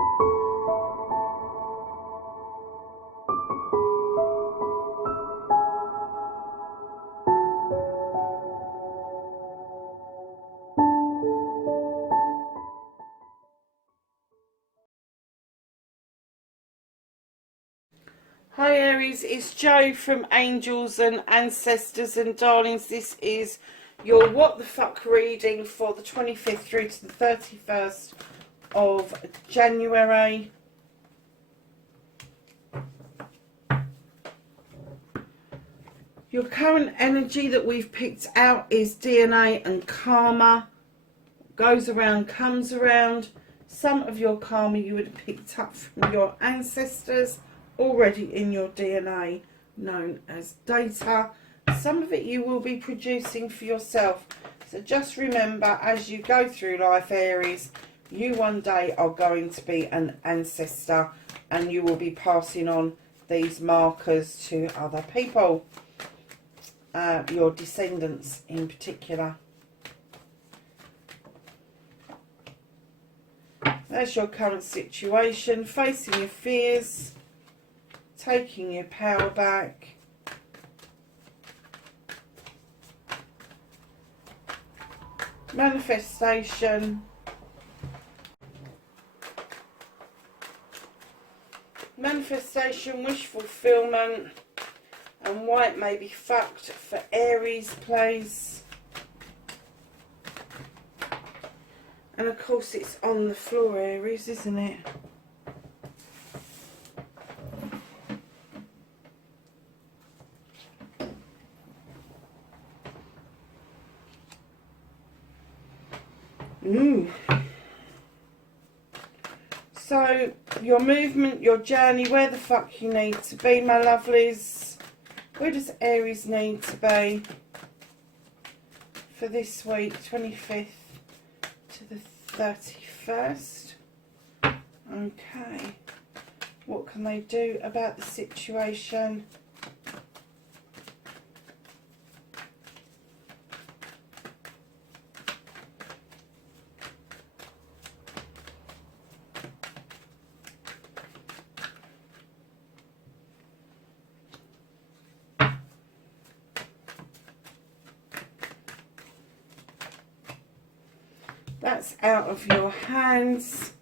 Hi Aries, it's Jo from Angels and Ancestors and Darlings. This is your What the Fuck reading for the 25th through to the 31st of January. Your current energy that we've picked out is DNA and karma. Goes around, comes around. Some of your karma you would have picked up from your ancestors, already in your DNA, known as data. Some of it you will be producing for yourself. So just remember, as you go through life, Aries, you one day are going to be an ancestor, and you will be passing on these markers to other people, your descendants in particular. That's your current situation, facing your fears, taking your power back, manifestation, wish fulfillment, and why it may be fucked for Aries, please. And of course it's on the floor, Aries, isn't it? So, your movement, your journey, where the fuck you need to be, my lovelies. Where does Aries need to be for this week, 25th to the 31st? Okay. What can they do about the situation? That's out of your hands.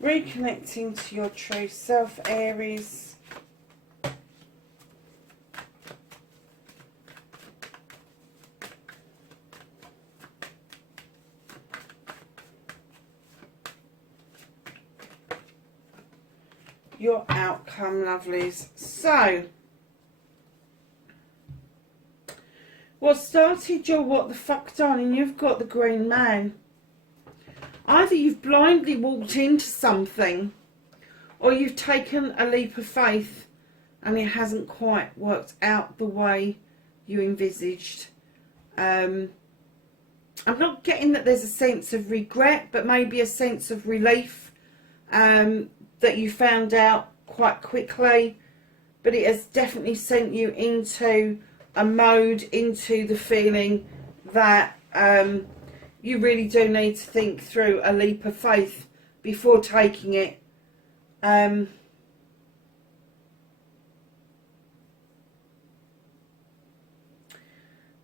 Reconnecting to your true self, Aries. Your outcome, lovelies. So, what started your what the fuck, darling? You've got the Green Man. Either you've blindly walked into something, or you've taken a leap of faith and it hasn't quite worked out the way you envisaged. I'm not getting that there's a sense of regret, but maybe a sense of relief that you found out quite quickly. But it has definitely sent you into a mode, into the feeling that you really do need to think through a leap of faith before taking it.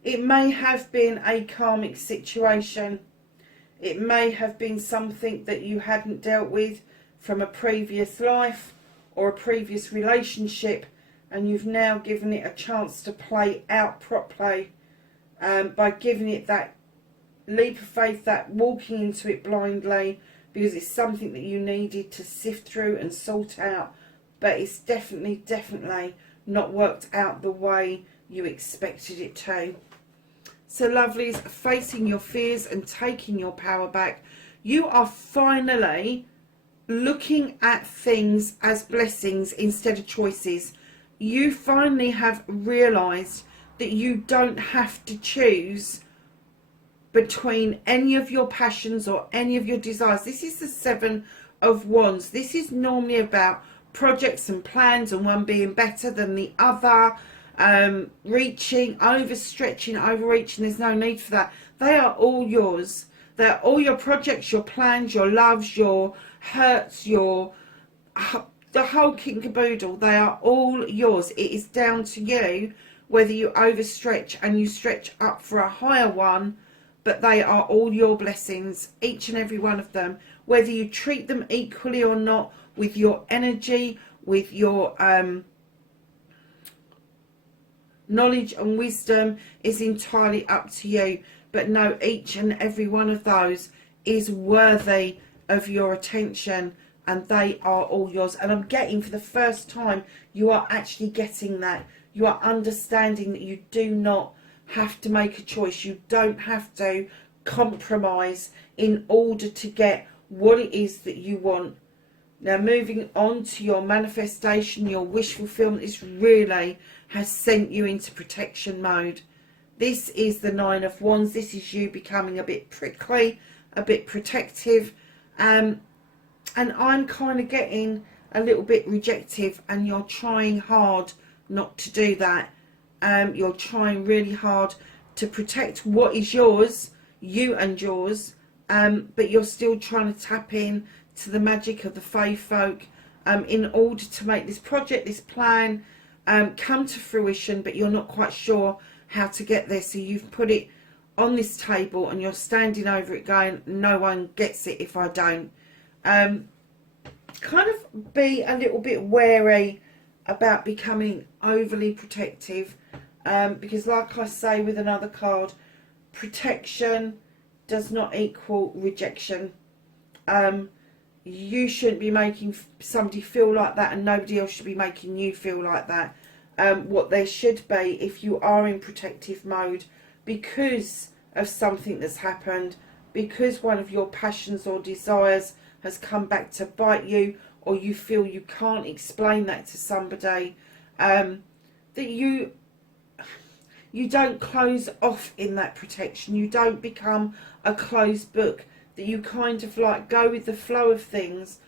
It may have been a karmic situation. It may have been something that you hadn't dealt with from a previous life or a previous relationship, and you've now given it a chance to play out properly by giving it that leap of faith, that walking into it blindly, because it's something that you needed to sift through and sort out, but it's definitely not worked out the way you expected it to. So lovelies, facing your fears and taking your power back, you are finally looking at things as blessings instead of choices. You finally have realised that you don't have to choose between any of your passions or any of your desires. This is the Seven of Wands. This is normally about projects and plans, and one being better than the other, reaching, overstretching, overreaching. There's no need for that. They are all yours. They're all your projects, your plans, your loves, your hurts, your the whole kit and caboodle. They are all yours. It is down to you whether you overstretch and you stretch up for a higher one, but they are all your blessings, each and every one of them, whether you treat them equally or not, with your energy, with your knowledge and wisdom, is entirely up to you. But no, each and every one of those is worthy of your attention, and they are all yours. And I'm getting, for the first time, you are actually getting that. You are understanding that you do not have to make a choice. You don't have to compromise in order to get what it is that you want. Now, moving on to your manifestation, your wish fulfillment, this really has sent you into protection mode. This is the Nine of Wands. This is you becoming a bit prickly, a bit protective. And I'm kind of getting a little bit rejective, and you're trying hard not to do that. You're trying really hard to protect what is yours, you and yours, but you're still trying to tap in to the magic of the fae folk in order to make this project, this plan, come to fruition, but you're not quite sure how to get there. So you've put it on this table and you're standing over it going, no one gets it if I don't. Kind of be a little bit wary about becoming overly protective, because like I say with another card, protection does not equal rejection. You shouldn't be making somebody feel like that, and nobody else should be making you feel like that. What there should be, if you are in protective mode because of something that's happened, because one of your passions or desires has come back to bite you, or you feel you can't explain that to somebody, that you don't close off in that protection. You don't become a closed book, that you kind of like go with the flow of things,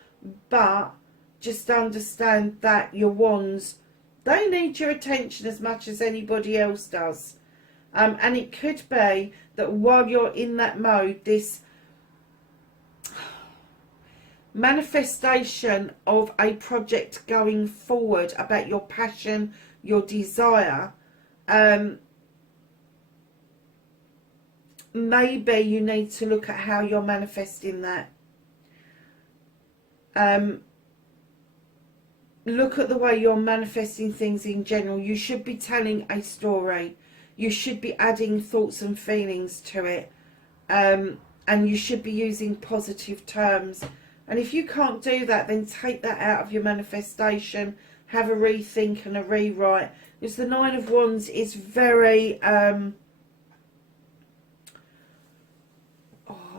but just understand that your wands, they need your attention as much as anybody else does. And it could be that while you're in that mode, this manifestation of a project going forward about your passion, your desire, maybe you need to look at how you're manifesting that. Look at the way you're manifesting things in general. You should be telling a story. You should be adding thoughts and feelings to it. And you should be using positive terms. And if you can't do that, then take that out of your manifestation. Have a rethink and a rewrite. Because the Nine of Wands is very... I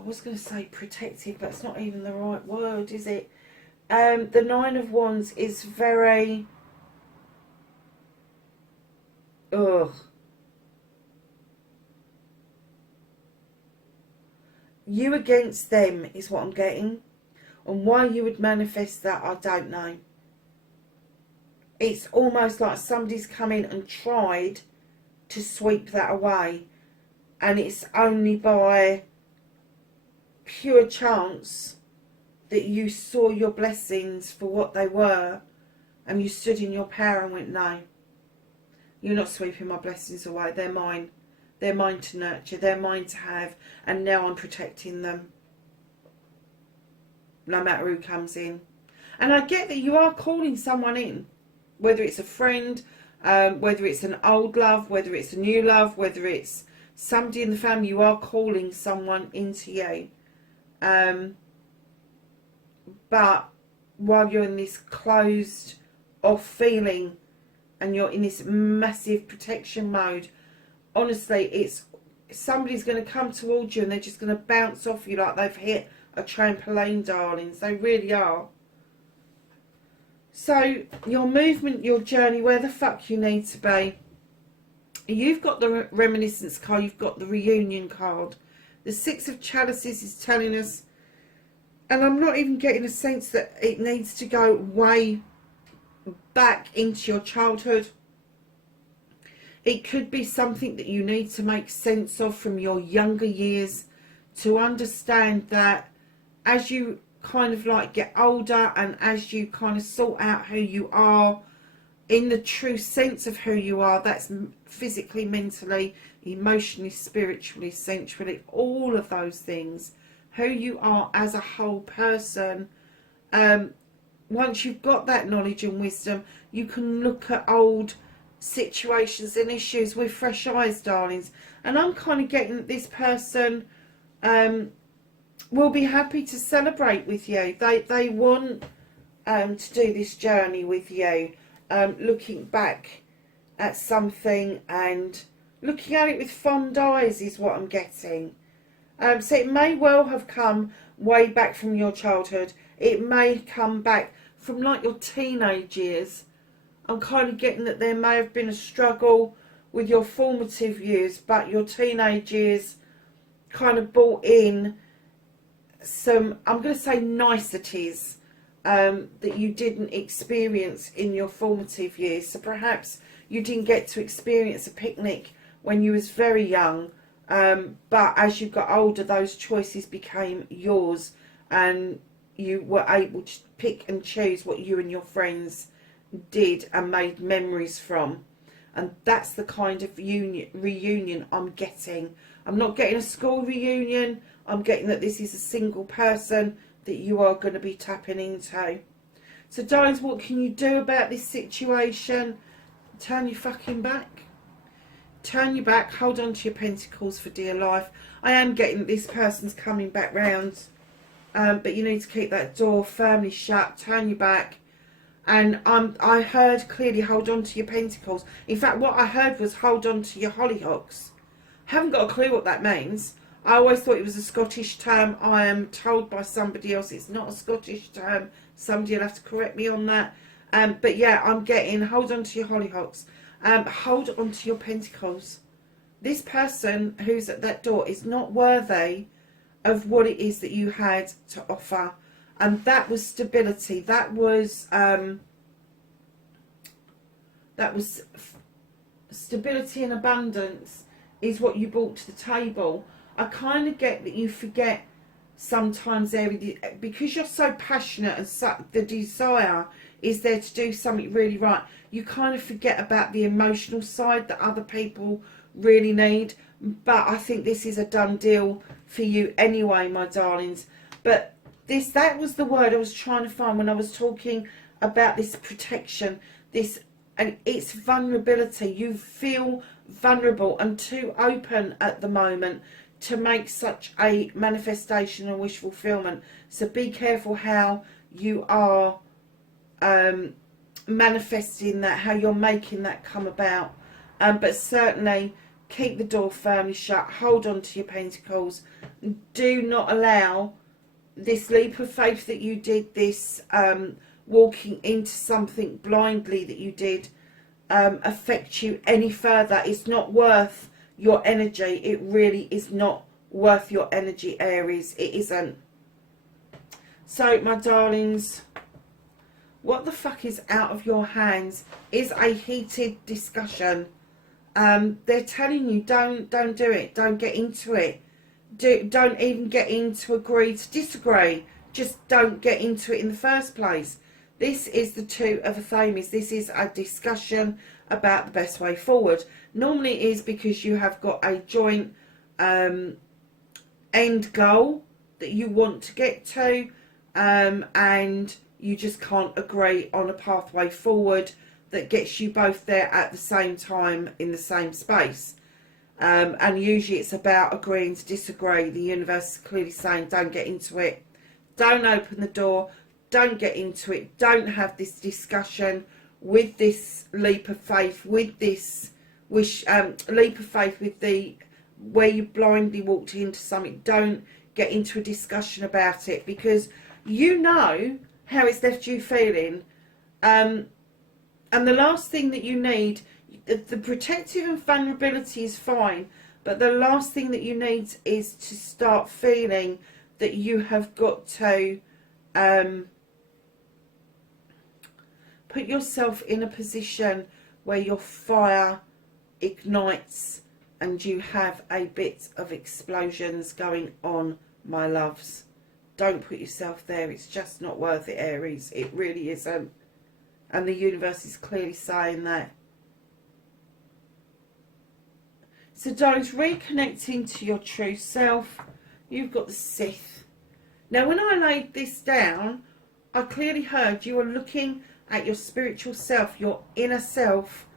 was going to say protective, but it's not even the right word, is it? The Nine of Wands is very... You against them is what I'm getting. And why you would manifest that, I don't know. It's almost like somebody's come in and tried to sweep that away. And it's only by pure chance that you saw your blessings for what they were, and you stood in your power and went, no, you're not sweeping my blessings away. They're mine. They're mine to nurture. They're mine to have. And now I'm protecting them, no matter who comes in. And I get that you are calling someone in, whether it's a friend, whether it's an old love, whether it's a new love, whether it's somebody in the family. You are calling someone into you. But while you're in this closed off feeling and you're in this massive protection mode, honestly, it's somebody's going to come towards you and they're just going to bounce off you like they've hit a trampoline, darlings. They really are. So your movement, your journey, where the fuck you need to be. You've got the reminiscence card, you've got the reunion card. The Six of Chalices is telling us, and I'm not even getting a sense that it needs to go way back into your childhood. It could be something that you need to make sense of from your younger years, to understand that as you kind of like get older and as you kind of sort out who you are in the true sense of who you are, that's physically, mentally, emotionally, spiritually, sensually, all of those things, who you are as a whole person. Once you've got that knowledge and wisdom, you can look at old situations and issues with fresh eyes, darlings. And I'm kind of getting that this person will be happy to celebrate with you. They want to do this journey with you, looking back at something and looking at it with fond eyes is what I'm getting. So it may well have come way back from your childhood. It may come back from like your teenage years. I'm kind of getting that there may have been a struggle with your formative years, but your teenage years kind of brought in some, I'm going to say, niceties that you didn't experience in your formative years. So perhaps you didn't get to experience a picnic when you was very young, but as you got older, those choices became yours, and you were able to pick and choose what you and your friends did and made memories from. And that's the kind of reunion I'm getting. I'm not getting a school reunion. I'm getting that this is a single person that you are going to be tapping into. So darlings, what can you do about this situation? Turn your fucking back. Turn your back. Hold on to your pentacles for dear life. I am getting that this person's coming back round. But you need to keep that door firmly shut. Turn your back. And I heard clearly, hold on to your pentacles. In fact, what I heard was hold on to your hollyhocks. Haven't got a clue what that means. I always thought it was a Scottish term. I am told by somebody else it's not a Scottish term. Somebody will have to correct me on that. But yeah, I'm getting hold on to your hollyhocks. Hold on to your pentacles. This person who's at that door is not worthy of what it is that you had to offer. And that was stability. That was stability and abundance is what you brought to the table. I kind of get that you forget sometimes, Aries, because you're so passionate and the desire is there to do something really right. You kind of forget about the emotional side that other people really need. But I think this is a done deal for you anyway, my darlings. But that was the word I was trying to find when I was talking about this protection, and it's vulnerability. You feel vulnerable and too open at the moment to make such a manifestation and wish fulfillment. So be careful how you are manifesting that, how you're making that come about. But certainly keep the door firmly shut. Hold on to your pentacles. Do not allow this leap of faith that you did, this walking into something blindly that you did, affect you any further. It's not worth your energy. It really is not worth your energy, Aries. It isn't. So, my darlings, what the fuck is out of your hands is a heated discussion. They're telling you don't do it. Don't get into it. Don't even get in to agree to disagree. Just don't get into it in the first place. This is the Two of Athames. This is a discussion about the best way forward. Normally it is because you have got a joint end goal that you want to get to, and you just can't agree on a pathway forward that gets you both there at the same time in the same space. And usually it's about agreeing to disagree. The universe is clearly saying don't get into it. Don't open the door. Don't get into it. Don't have this discussion with this leap of faith, with this leap of faith with the where you blindly walked into something. Don't get into a discussion about it, because you know how it's left you feeling. And the last thing that you need, the protective and vulnerability is fine, but the last thing that you need is to start feeling that you have got to Put yourself in a position where your fire ignites and you have a bit of explosions going on, my loves. Don't put yourself there. It's just not worth it, Aries. It really isn't. And the universe is clearly saying that. So, darlings, reconnecting to your true self. You've got the Sith. Now, when I laid this down, I clearly heard you are looking at your spiritual self, your inner self,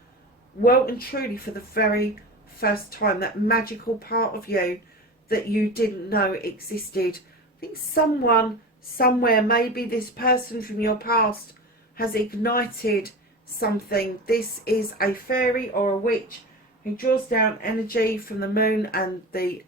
well and truly for the very first time. That magical part of you that you didn't know existed. I think someone, somewhere, maybe this person from your past has ignited something. This is a fairy or a witch who draws down energy from the moon and the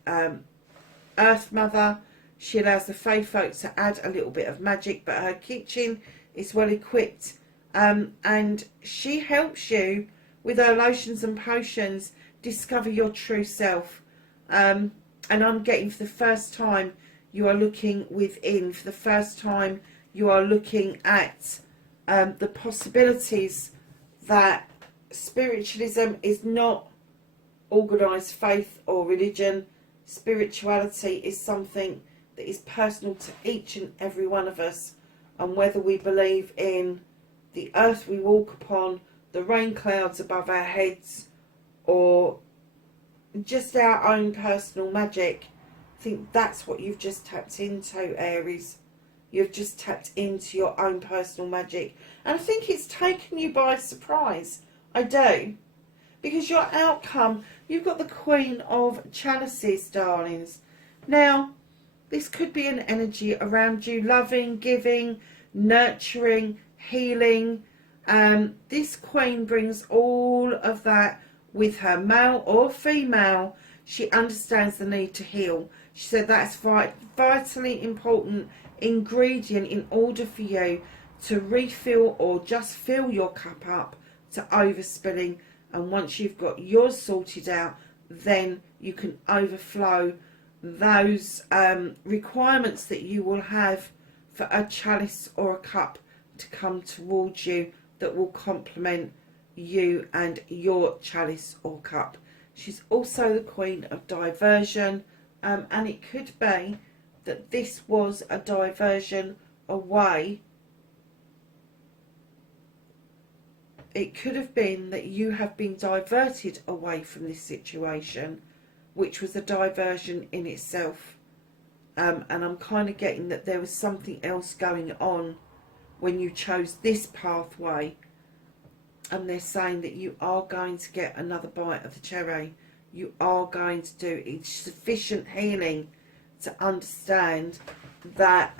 Earth Mother. She allows the Fae folk to add a little bit of magic, but her kitchen is well equipped. And she helps you with her lotions and potions discover your true self. And I'm getting, for the first time, you are looking within. For the first time, you are looking at the possibilities that spiritualism is not organised faith or religion. Spirituality is something that is personal to each and every one of us. And whether we believe in the earth we walk upon, the rain clouds above our heads, or just our own personal magic, I think that's what you've just tapped into, Aries. You've just tapped into your own personal magic. And I think it's taken you by surprise. I do. Because your outcome, you've got the Queen of Chalices, darlings. Now, this could be an energy around you, loving, giving, nurturing, healing. This Queen brings all of that with her, male or female. She understands the need to heal. She said that's vitally important ingredient in order for you to refill or just fill your cup up to overspilling. And once you've got yours sorted out, then you can overflow those requirements that you will have for a chalice or a cup to come towards you that will complement you and your chalice or cup. She's also the Queen of Diversion, and it could be that this was a diversion away. It could have been that you have been diverted away from this situation, which was a diversion in itself. And I'm kind of getting that there was something else going on when you chose this pathway. And they're saying that you are going to get another bite of the cherry. You are going to do sufficient healing to understand that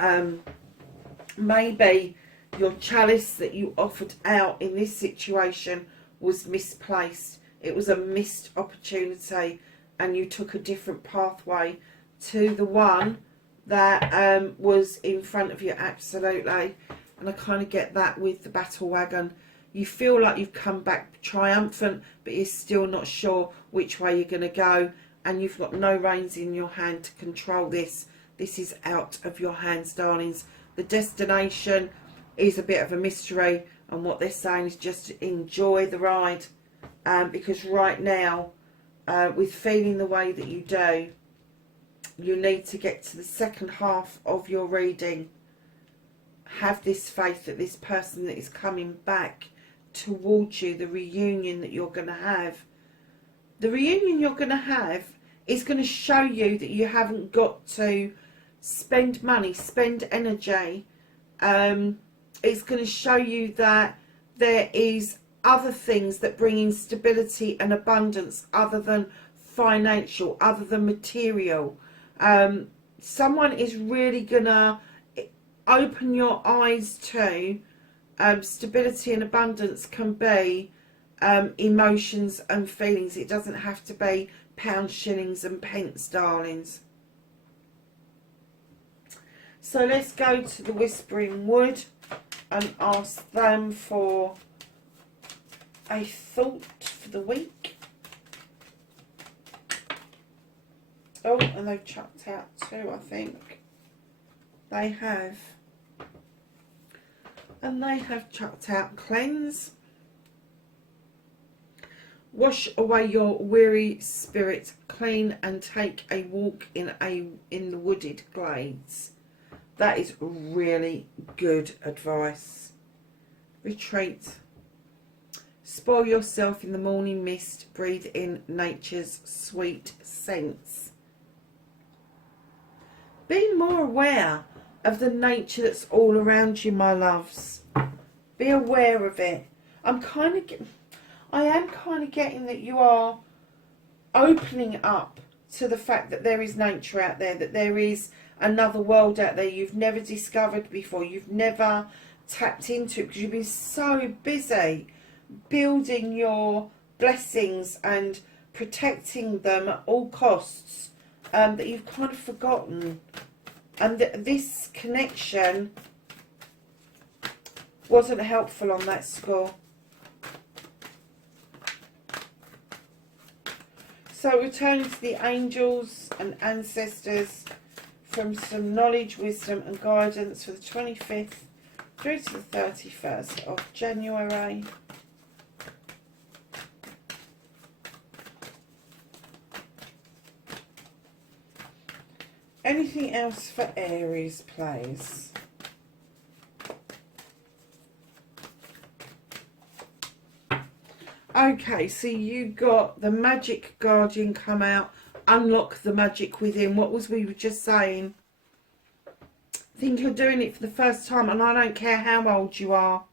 maybe your chalice that you offered out in this situation was misplaced. It was a missed opportunity, and you took a different pathway to the one that was in front of you. Absolutely. And I kind of get that with the battle wagon. You feel like you've come back triumphant, but you're still not sure which way you're going to go, and you've got no reins in your hand to control this. This is out of your hands, darlings. The destination is a bit of a mystery, and what they're saying is just enjoy the ride, because right now, with feeling the way that you do, you need to get to the second half of your reading. Have this faith that this person that is coming back towards you, the reunion that you're going to have, the reunion you're going to have is going to show you that you haven't got to spend money, spend energy. It's going to show you that there is other things that bring in stability and abundance other than financial, other than material. Someone is really going to open your eyes to stability and abundance can be emotions and feelings. It doesn't have to be pounds, shillings and pence, darlings. So let's go to the Whispering Wood and ask them for a thought for the week. Oh, and they've chucked out two, I think. They have. And they have chucked out cleanse. Wash away your weary spirit, clean and take a walk in the wooded glades. That is really good advice. Retreat. Spoil yourself in the morning mist. Breathe in nature's sweet scents. Be more aware of the nature that's all around you, my loves. Be aware of it. I am kind of getting that you are opening up to the fact that there is nature out there, that there is another world out there you've never discovered before, you've never tapped into, because you've been so busy building your blessings and protecting them at all costs, that you've kind of forgotten. And this connection wasn't helpful on that score. So returning to the angels and ancestors from some knowledge, wisdom and guidance for the 25th through to the 31st of January. Anything else for Aries, please? Okay, so you got the Magic Guardian come out. Unlock the magic within. What was we were just saying? I think you're doing it for the first time, and I don't care how old you are.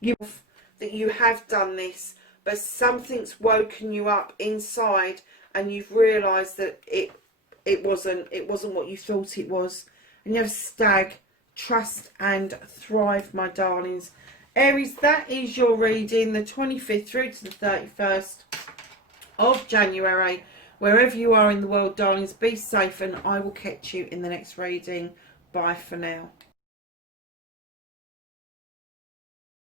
That you have done this, but something's woken you up inside, and you've realised that it wasn't what you thought it was. And you have Stag. Trust and thrive, my darlings. Aries, that is your reading, the 25th through to the 31st of January. Wherever you are in the world, darlings, be safe, and I will catch you in the next reading. Bye for now.